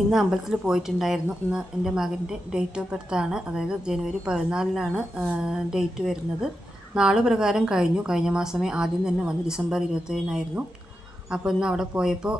ഇന്ന് അമ്പലത്തിൽ പോയിട്ടുണ്ടായിരുന്നു. ഇന്ന് എന്റെ മകന്റെ ഡേറ്റ് ഓഫ് ബർത്ത് ആണ്. അതായത് ജനുവരി പതിനാലിനാണ് ഡേറ്റ് വരുന്നത്. നാൾ പ്രകാരം കഴിഞ്ഞു. കഴിഞ്ഞ മാസമേ ആദ്യം തന്നെ വന്നു. ഡിസംബർ ഇരുപത്തേഴിനായിരുന്നു. അപ്പോൾ ഇന്ന് അവിടെ പോയപ്പോൾ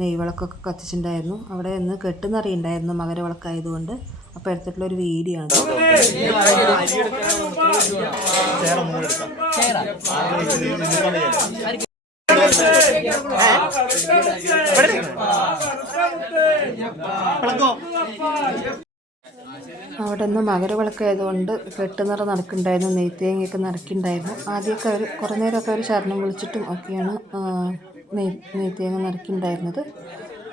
നെയ്വിളക്കൊക്കെ കത്തിച്ചിട്ടുണ്ടായിരുന്നു. അവിടെ ഇന്ന് കെട്ടുന്നറിയുണ്ടായിരുന്നു മകരവിളക്കായതുകൊണ്ട് അപ്പോൾ എടുത്തിട്ടുള്ള ഒരു വീഡിയോ ആണ്. അവിടെ നിന്ന് മകരവിളക്കായതുകൊണ്ട് കെട്ടുനിറ നടക്കുന്നുണ്ടായിരുന്നു നെയ്ത്തേങ്ങയൊക്കെ നടക്കുന്നുണ്ടായിരുന്നു ആദ്യമൊക്കെ അവർ കുറേ നേരമൊക്കെ അവർ ശരണം വിളിച്ചിട്ടും ഒക്കെയാണ് നെയ് നെയ്ത്തേങ്ങ നടക്കുന്നുണ്ടായിരുന്നത്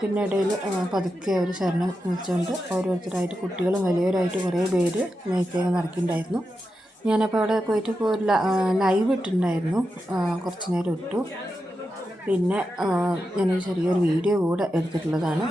പിന്നെ ഇടയിൽ പതുക്കെ അവർ ശരണം വിളിച്ചുകൊണ്ട് ഓരോരുത്തരായിട്ട് കുട്ടികളും വലിയവരായിട്ട് കുറേ പേര് നെയ്ത്തേങ്ങ നടക്കുന്നുണ്ടായിരുന്നു ഞാനപ്പോൾ അവിടെ പോയിട്ട് ഇപ്പോൾ ലൈവ് ഇട്ടിട്ടുണ്ടായിരുന്നു കുറച്ച് നേരം ഇട്ടു. പിന്നെ ഞാൻ ചെറിയൊരു വീഡിയോ കൂടെ എടുത്തിട്ടുള്ളതാണ്.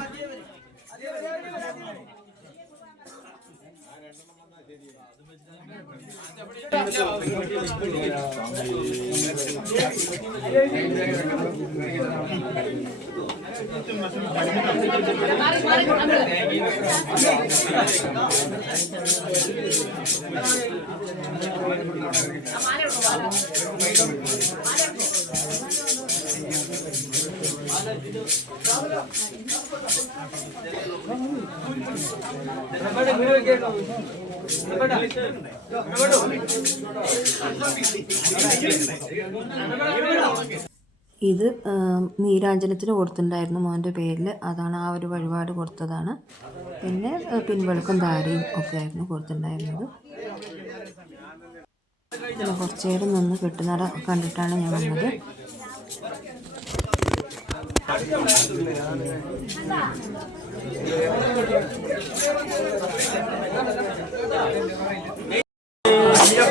കേട്ടോ. ഇത് നീരാഞ്ജനത്തിന് കൊടുത്തിട്ടുണ്ടായിരുന്നു മോന്റെ പേരിൽ. അതാണ് ആ ഒരു വഴിപാട് കൊടുത്തതാണ്. പിന്നെ പിൻവെളുക്കും ധാരയും ഒക്കെ ആയിരുന്നു കൊടുത്തിട്ടുണ്ടായിരുന്നത്. പിന്നെ കുറച്ചു നേരം നിന്ന് കെട്ടുന്നട കണ്ടിട്ടാണ് ഞാൻ വന്നത്.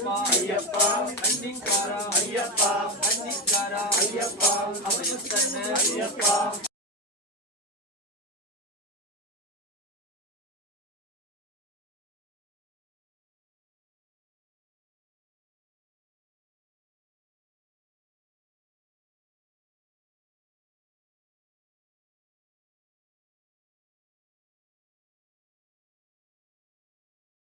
ஐயப்பா ஐயப்பா கண்டிங்காரா ஐயப்பா கண்டிங்காரா ஐயப்பா அபயஸ்தன ஐயப்பா.